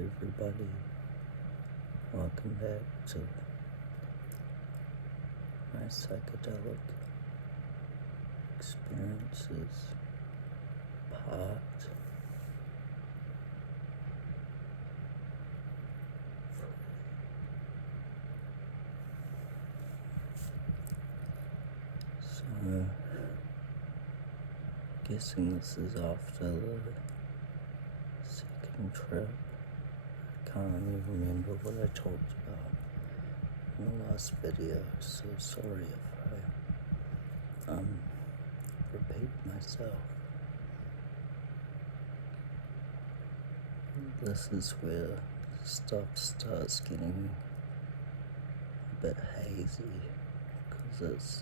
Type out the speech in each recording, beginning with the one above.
everybody? Welcome back to my psychedelic experiences part 3. So, guessing this is after the second trip. I can't even remember what I talked about in the last video, so sorry if I repeat myself. This is where stuff starts getting a bit hazy, because it's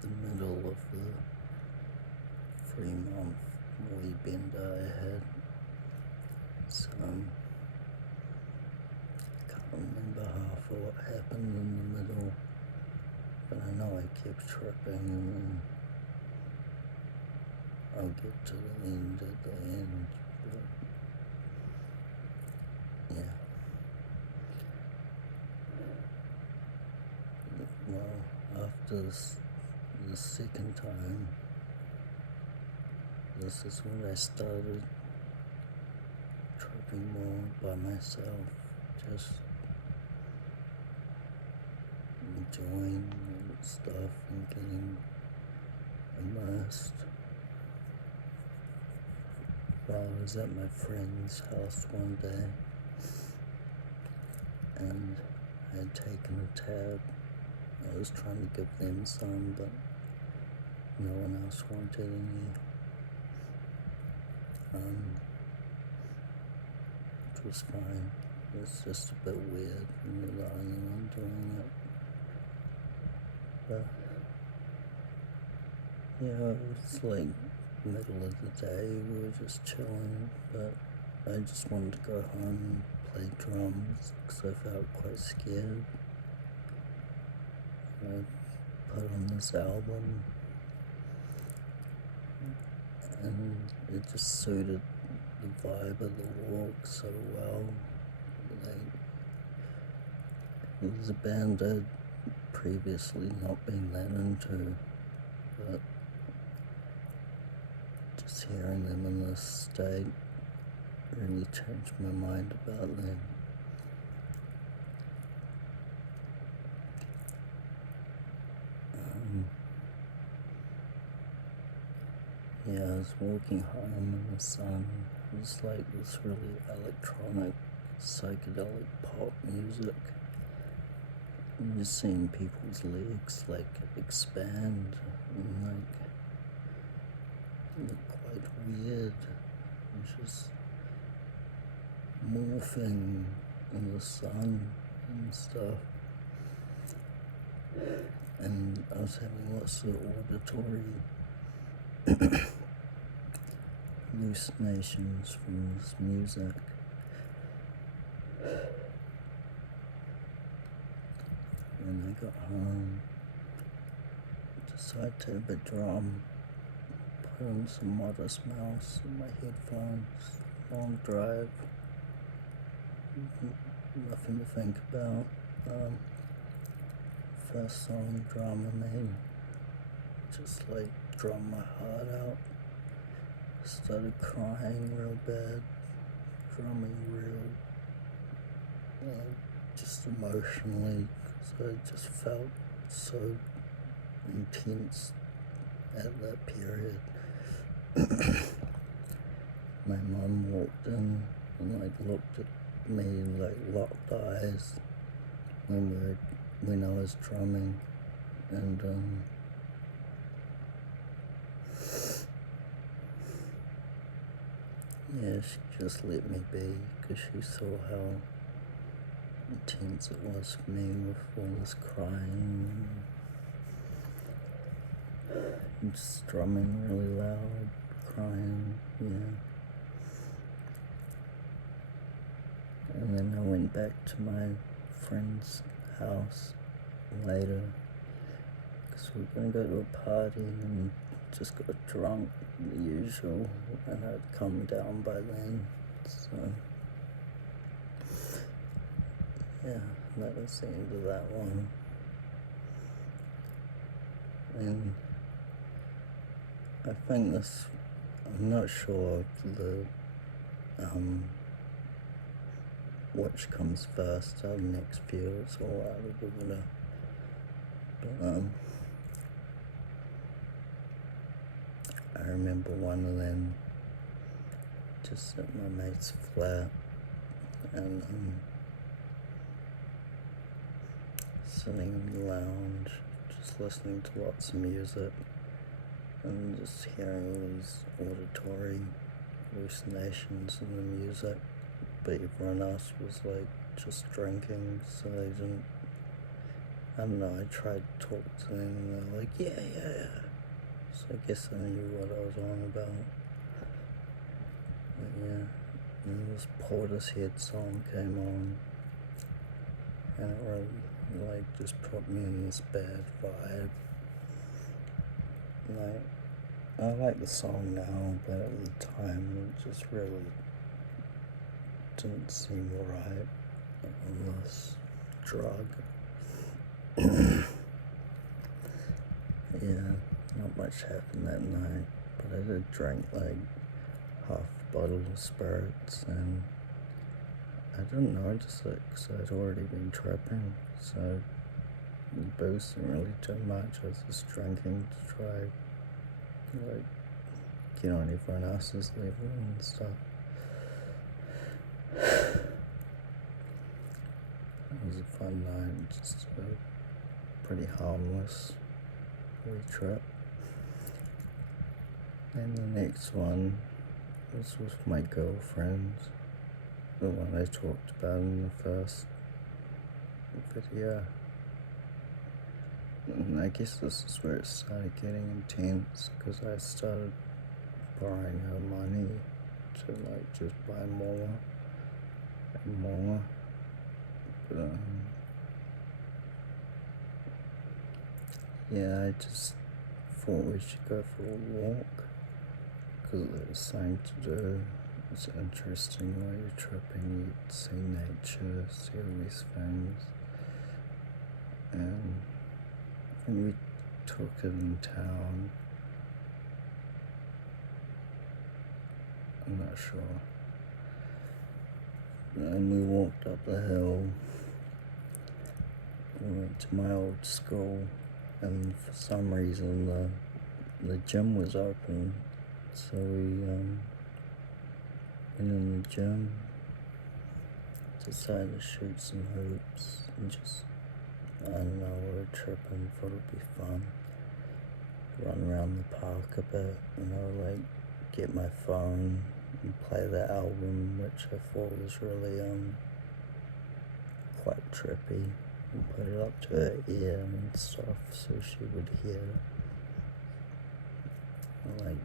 the middle of the 3-month bender I had, so I can't remember half of what happened in the middle, but I know I kept tripping, and then I'll get to the end at the end, but yeah. Well, after the second time, this is when I started tripping more by myself, just enjoying stuff and getting immersed. Well, I was at my friend's house one day, and I had taken a tab. I was trying to give them some, but no one else wanted any. Which was fine. It's just a bit weird when you're the only one doing it. But yeah, it was like middle of the day, we were just chilling, but I just wanted to go home and play drums because I felt quite scared. I put on this album, and it just suited the vibe of the walk so well. Like, it was a band I'd previously not been that into, but just hearing them in this state really changed my mind about them. Yeah, I was walking home in the sun. It was like this really electronic, psychedelic pop music. And just seeing people's legs like expand and like look quite weird. And just morphing in the sun and stuff. And I was having lots of auditory hallucinations from this music. When I got home, decided to have a drum, put on some Modest Mouse in my headphones, long drive, nothing to think about. First song, drama made, just like drum my heart out. Started crying real bad, drumming real, just emotionally, because I just felt so intense at that period. My mum walked in and like looked at me like locked eyes when I was drumming, and yeah, she just let me be, because she saw how intense it was for me with all this crying and just drumming really loud, crying, yeah. And then I went back to my friend's house later, because we were going to go to a party and just got drunk, the usual, and I'd come down by then, so yeah, that was the end of that one. And I think this, I'm not sure if the, which comes first, our next few is all out of the winter, but I remember one of them just at my mate's flat, and sitting in the lounge, just listening to lots of music, and just hearing all these auditory hallucinations in the music, but everyone else was like just drinking, so they didn't, I don't know, I tried to talk to them and they're like, yeah. So I guess I knew what I was on about. But yeah, and this Portishead song came on, and it really, like, just put me in this bad vibe. Like, I like the song now, but at the time it just really didn't seem right on this drug. Yeah, not much happened that night, but I did drink like half a bottle of spirits, and I didn't notice it because I'd already been tripping, so the booze didn't really do much. I was just drinking to try, like, get on everyone else's level and stuff. It was a fun night, just a pretty harmless wee trip. And the next one was with my girlfriend, the one I talked about in the first video. And I guess this is where it started getting intense, because I started borrowing her money to like just buy more and more. But yeah, I just thought we should go for a walk, because there was something to do. It's interesting while you're tripping, you get to see nature, see all these things. And I think we took it in town. I'm not sure. And we walked up the hill. We went to my old school, and for some reason the gym was open, so we went in the gym, decided to shoot some hoops, and just, I don't know, we were tripping, thought it'd be fun. Run around the park a bit, like get my phone and play the album, which I thought was really quite trippy, and put it up to her ear and stuff so she would hear it. And, like,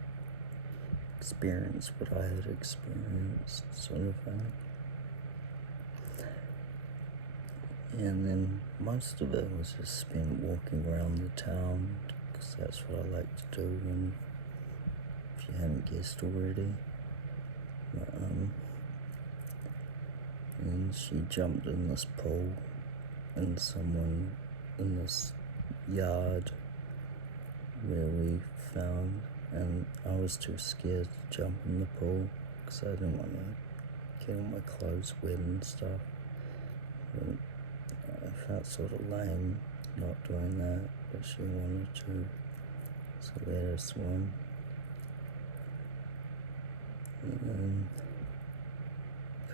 experience what I had experienced, sort of thing. And then most of it was just spent walking around the town, because that's what I like to do, and if you hadn't guessed already. But, and she jumped in this pool, and someone in this yard where we found, and I was too scared to jump in the pool because I didn't want to get all my clothes wet and stuff. But I felt sort of lame not doing that, but she wanted to, so let her swim. And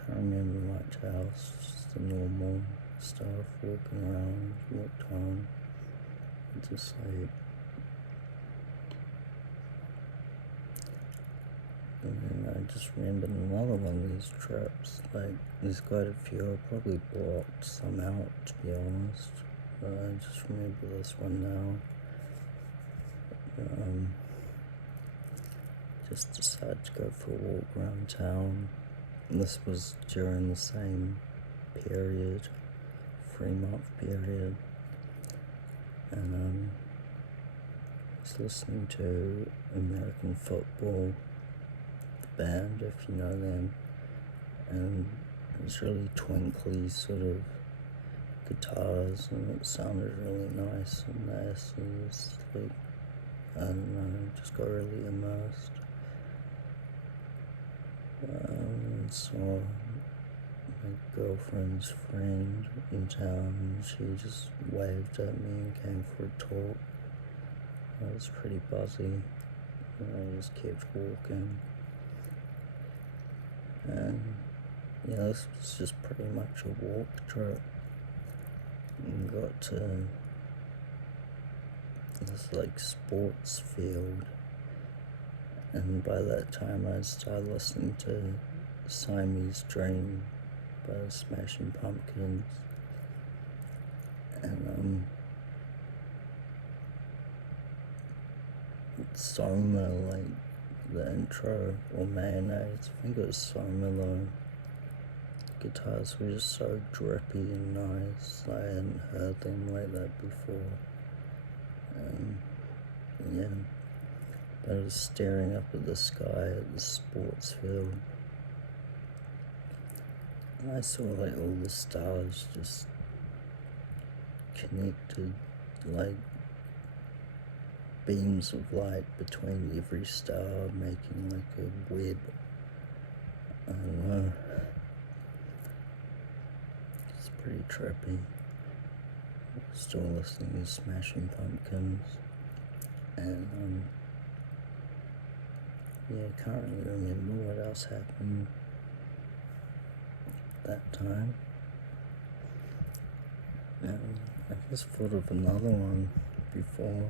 can't remember much else, just the normal stuff, walking around, walked home, went to sleep. And then I just remembered another one of these trips, like, there's quite a few, I probably blocked some out, to be honest, but I just remember this one now. Just decided to go for a walk around town. And this was during the same period, 3-month period, and I was listening to American Football, the band, if you know them, and it's really twinkly sort of guitars, and it sounded really nice, and the S's, like, I don't know, just got really immersed. Saw my girlfriend's friend in town, and she just waved at me and came for a talk. I was pretty buzzy, and I just kept walking. And yeah, this was just pretty much a walk trip. And got to this like sports field, and by that time I started listening to Siamese Dream by the Smashing Pumpkins, and Soma, like the intro, or Mayonnaise, I think it was Soma though. Guitars were just so drippy and nice. I hadn't heard them like that before. Yeah, but I was staring up at the sky at the sports field, and I saw like all the stars just connected, like beams of light between every star, making like a web. I don't know. It's pretty trippy. Still listening to Smashing Pumpkins, and yeah, I can't really remember what else happened that time. I just thought of another one before,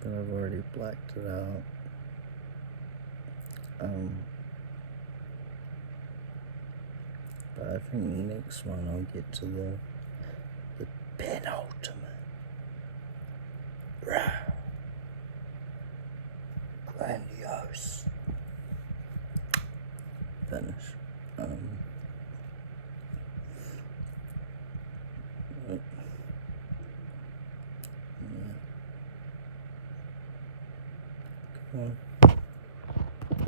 but I've already blacked it out. But I think the next one I'll get to the penultimate grandiose finish. Yeah. Come on.